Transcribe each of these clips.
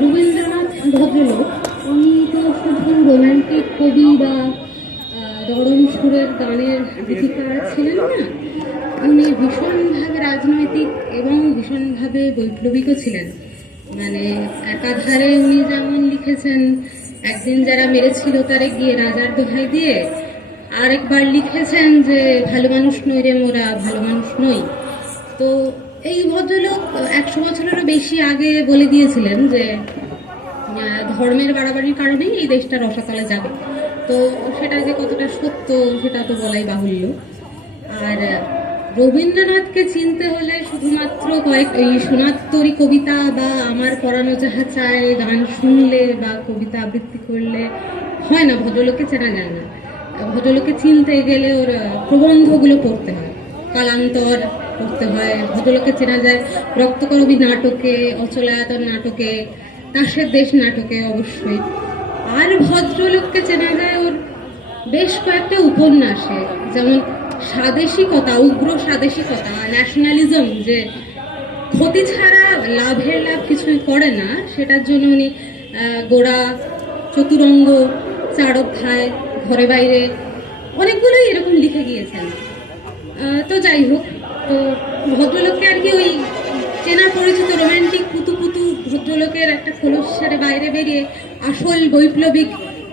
রবীন্দ্রনাথ ভদ্রলোক উনি তো শুধু রোম্যান্টিক কবি বা দরম সুরের গানের গীতিকার ছিলেন না, উনি ভীষণভাবে রাজনৈতিক এবং ভীষণভাবে বৈপ্লবিকও ছিলেন। মানে একাধারে উনি যেমন লিখেছেন একদিন যারা মেরেছিল তারে গিয়ে রাজার দোহাই দিয়ে, আরেকবার লিখেছেন যে ভালো মানুষ নই রে মোরা, ভালো মানুষ নই। তো এই ভদ্রলোক 100 বছরেরও বেশি আগে বলে দিয়েছিলেন যে ধর্মের বাড়াবাড়ির কারণেই এই দেশটা রসাতলে যাবে। তো সেটা যে কতটা সত্য সেটা তো বলাই বাহুল্য। আর রবীন্দ্রনাথকে চিনতে হলে শুধুমাত্র এই সোনাত্তরী কবিতা বা আমার পড়ানো যাহা চায় গান শুনলে বা কবিতা আবৃত্তি করলে হয় না, ভদ্রলোককে চেনা যায় না। ভদ্রলোককে চিনতে গেলে ওর প্রবন্ধগুলো পড়তে হয়, কালান্তর পড়তে হয়। ভদ্রলোককে চেনা যায় রক্তকরবী নাটকে, অচলায়তন নাটকে, তাসের দেশ নাটকে অবশ্যই। আর ভদ্রলোককে চেনা যায় ওর বেশ কয়েকটা উপন্যাসে, যেমন স্বাদেশিকতা, উগ্র স্বাদেশিকতা, ন্যাশনালিজম, যে ক্ষতি ছাড়া লাভের লাভ কিছুই করে না, সেটার জন্য উনি গোড়া, চতুরঙ্গ, 4 অধ্যায়, ঘরে বাইরে অনেকগুলোই এরকম লিখে গিয়েছেন। তো যাই হোক, তো ভদ্রলোককে আর কি ওই চেনা পরিচিত রোম্যান্টিক পুতু পুতু ভদ্রলোকের একটা খোলসের বাইরে বেরিয়ে আসল বৈপ্লবিক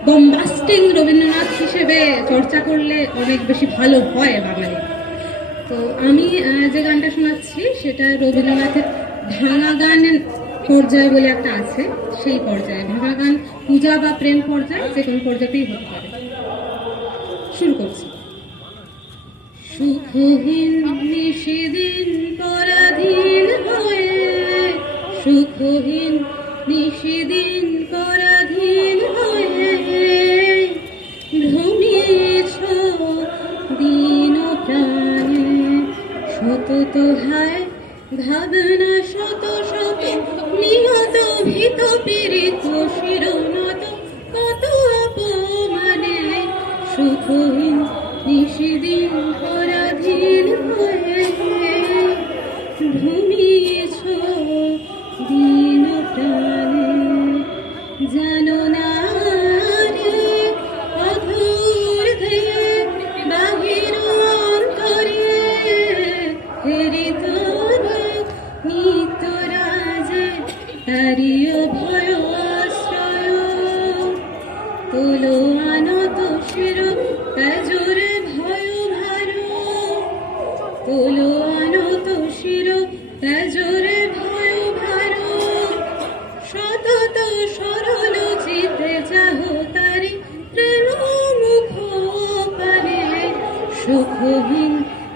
বম্বাস্টিং রবীন্দ্রনাথ হিসেবে চর্চা করলে অনেক বেশি ভালো হয় বাঙালি। তো আমি যে গানটা শোনাচ্ছি সেটা রবীন্দ্রনাথের ভাঙা গান পর্যায়ে বলে একটা আছে, সেই পর্যায়ে। ভাঙা গান পূজা বা প্রেম পর্যায়ে যে কোনো পর্যায়েতেই হতে পারে। শুরু করছি। সুখহীন নিষেদিন পরাধীন হয়ে, সুখহীন নিষেদিন পরাধীন হয়ে, ঘুমিয়েছ দিন প্রাণে, শত হায় ভাবনা, শত শত নিহত ভীত পীড়িত শিরোনত কত অপমানে, সুখহীন নিষেদিন পরাধীন হয়ে, ঘুমিয়েছ দিন প্রাণে, জানো না রে অধূর ধীরে বাহির অন্তরে, হেরিত নিত্য রাজে তারিও ভয় আশ্রয়, তোলো আনত শির তাজরে ভয় ভার, তোলো আনত শির তাজরে ভয় ভার, সতত সরল চিতে চাহ তারি প্রেম মুখ পারে, সুখহীন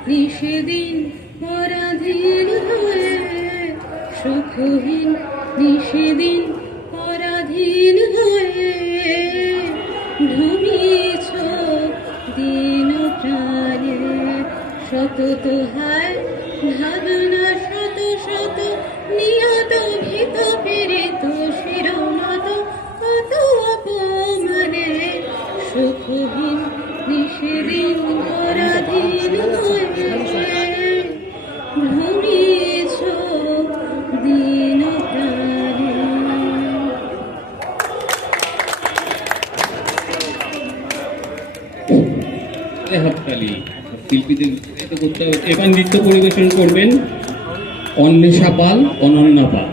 নিষেদিন পরাধীন হয়ে, সুখহীন নিষেদিন পরাধীন হয়ে, ঘুমিয়েছ দিন প্রাণে, শত হায় ভাবনা, শত শত নিহত ভীত পীড়িত শিরোনত কত অপমানে, সুখহীন নিষেদিন পরাধীন হয়ে, ঘুমিয়েছ দিন প্রাণে। হাততালি শিল্পীদের করতে হবে। এবার নৃত্য পরিবেশন করবেন অন্বেষা পাল, অনন্যা পাল।